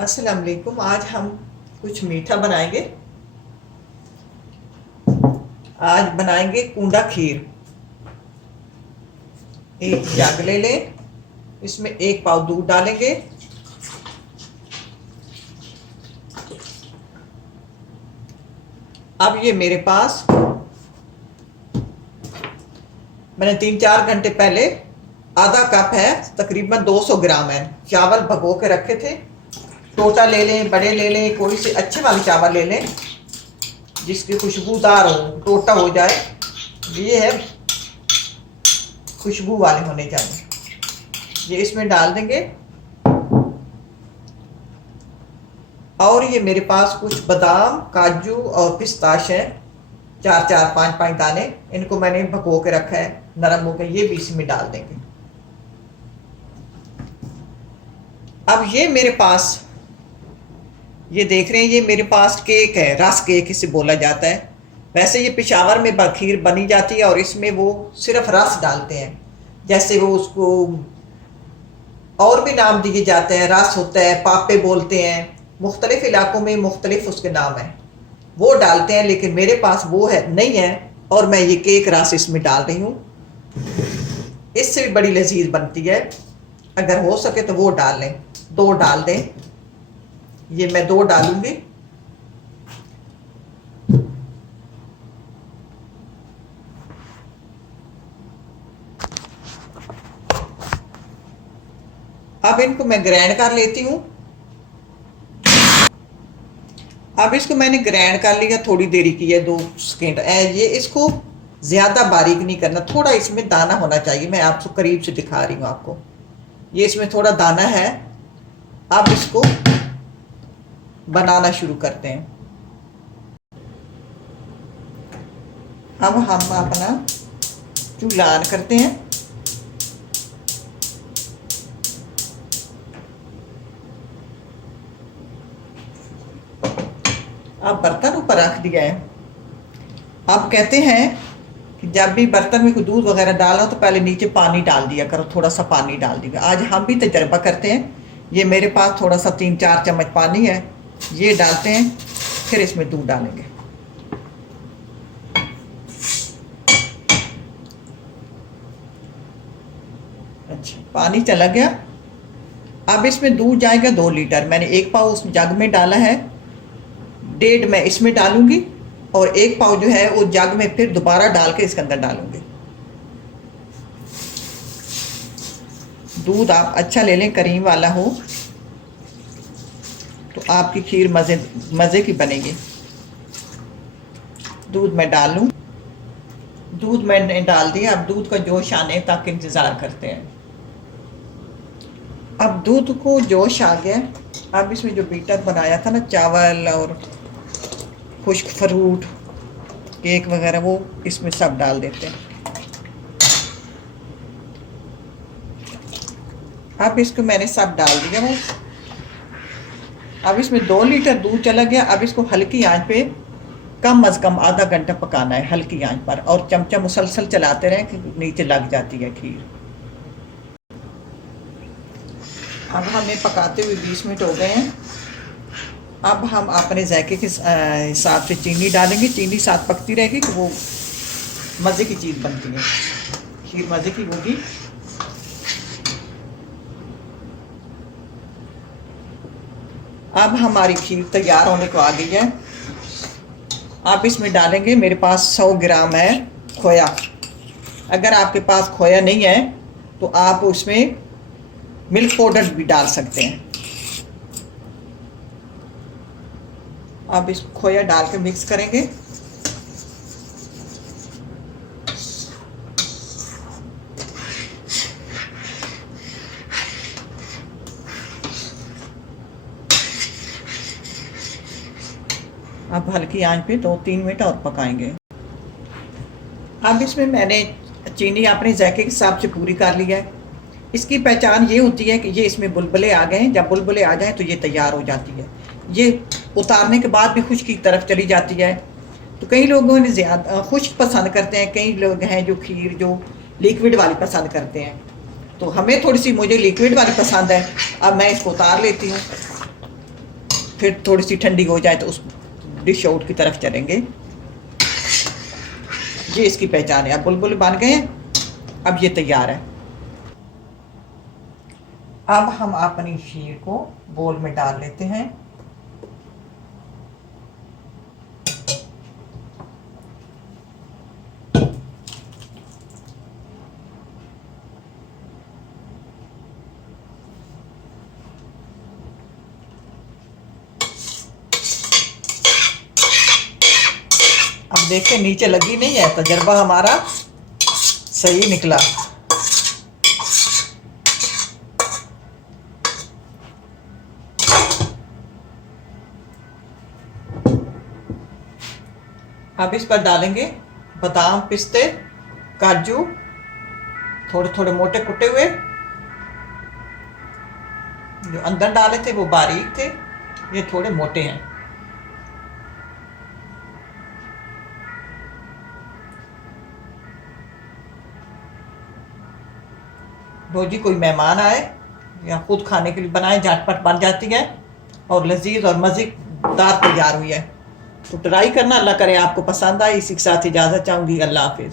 अस्सलाम वालेकुम। आज हम कुछ मीठा बनाएंगे। आज बनाएंगे कूंडा खीर। एक जग ले लें, इसमें 1 पाव दूध डालेंगे। अब ये मेरे पास मैंने 3-4 घंटे पहले आधा कप है, तकरीबन 200 ग्राम है, चावल भगो के रखे थे। टोटा ले लें, बड़े ले लें, कोई से अच्छे वाले चावल ले लें जिसकी खुशबूदार हो, टोटा हो जाए। ये है खुशबू वाले होने चाहिए। ये इसमें डाल देंगे। और ये मेरे पास कुछ बादाम, काजू और पिस्ताश है, 4-4, 5-5 दाने। इनको मैंने भगो के रखा है, नरम हो गए। ये भी इसमें डाल देंगे। अब ये मेरे पास, ये देख रहे हैं, ये मेरे पास केक है, रस केक इसे बोला जाता है। वैसे ये पेशावर में खीर बनी जाती है और इसमें वो सिर्फ रस डालते हैं। जैसे वो उसको और भी नाम दिए जाते हैं, रस होता है, पापे बोलते हैं, मुख्तलिफ इलाकों में मुख्तलिफ उसके नाम हैं, वो डालते हैं। लेकिन मेरे पास वो है नहीं है और मैं ये केक रस इसमें डाल रही हूँ। इससे भी बड़ी लजीज बनती है। अगर हो सके तो वो डाल लें, 2 डाल दें। ये मैं 2 डालूंगी। अब इनको मैं ग्राइंड कर लेती हूँ। अब इसको मैंने ग्राइंड कर लिया, थोड़ी देरी की है, 2 सेकेंड। ये इसको ज़्यादा बारीक नहीं करना, थोड़ा इसमें दाना होना चाहिए। मैं आपको करीब से दिखा रही हूँ आपको। ये इसमें थोड़ा दाना है। अब इसको बनाना शुरू करते हैं। अब हम अपना चूल्हा ऑन करते हैं। अब बर्तन ऊपर रख दिया है। अब कहते हैं कि जब भी बर्तन में कोई दूध वगैरह डालो तो पहले नीचे पानी डाल दिया करो, थोड़ा सा पानी डाल दिया। आज हम भी तजर्बा करते हैं। ये मेरे पास थोड़ा सा 3-4 चम्मच पानी है, ये डालते हैं, फिर इसमें दूध डालेंगे। अच्छा, पानी चला गया। अब इसमें दूध जाएगा 2 लीटर। मैंने 1 पाव उस जग में डाला है, 1.5 मैं इसमें डालूंगी और 1 पाव जो है वो जग में फिर दोबारा डाल के इसके अंदर डालूंगी। दूध आप अच्छा ले लें, करीम वाला हो, तो आपकी खीर मज़े की बनेगी। दूध मैं डाल लूँ। दूध मैंने डाल दिया। अब दूध का जोश आने तक इंतज़ार करते हैं। अब दूध को जोश आ गया। अब इसमें जो बीटर बनाया था ना, चावल और खुश्क फ्रूट, केक वगैरह, वो इसमें सब डाल देते हैं। अब इसको मैंने सब डाल दिया है। अब इसमें 2 लीटर दूध चला गया। अब इसको हल्की आंच पे कम अज़ कम आधा घंटा पकाना है, हल्की आंच पर, और चमचा मुसलसल चलाते रहें कि नीचे लग जाती है खीर। अब हमें पकाते हुए 20 मिनट हो गए हैं। अब हम अपने जायके के हिसाब से चीनी डालेंगे। चीनी साथ पकती रहेगी तो वो मज़े की चीज़ बनती है, खीर मज़े की होगी। अब हमारी खीर तैयार होने को आ गई है। अब इसमें डालेंगे, मेरे पास 100 ग्राम है खोया। अगर आपके पास खोया नहीं है तो आप उसमें मिल्क पाउडर भी डाल सकते हैं। अब इस खोया डाल के मिक्स करेंगे। अब हल्की आंच पे 2-3 मिनट और पकाएंगे। अब इसमें मैंने चीनी अपने जायके के हिसाब से पूरी कर लिया है। इसकी पहचान ये होती है कि ये इसमें बुलबुले आ गए। जब बुलबुले आ जाएं तो ये तैयार हो जाती है। ये उतारने के बाद भी खुश्क की तरफ चली जाती है। तो कई लोगों ने ज़्यादा खुश्क पसंद करते हैं, कई लोग हैं जो खीर जो लिक्विड वाली पसंद करते हैं। तो हमें थोड़ी सी, मुझे लिक्विड वाली पसंद है। अब मैं इसको उतार लेती हूँ। फिर थोड़ी सी ठंडी हो जाए तो उस डिश आउट की तरफ चलेंगे। ये इसकी पहचान है। अब बुलबुल बन गए हैं, अब ये तैयार है। अब हम अपनी शीर को बोल में डाल लेते हैं। अब देखें नीचे लगी नहीं है, तजर्बा हमारा सही निकला। अब इस पर डालेंगे बादाम, पिस्ते, काजू, थोड़े थोड़े मोटे कुटे हुए। जो अंदर डाले थे वो बारीक थे, ये थोड़े मोटे हैं। रोजी कोई मेहमान आए या खुद खाने के लिए बनाए, झटपट बन जाती है और लजीज और मज़ेदार तैयार हुई है। तो ट्राई करना। अल्लाह करे आपको पसंद आए। इसी के साथ इजाज़त चाहूँगी। अल्लाह हाफिज़।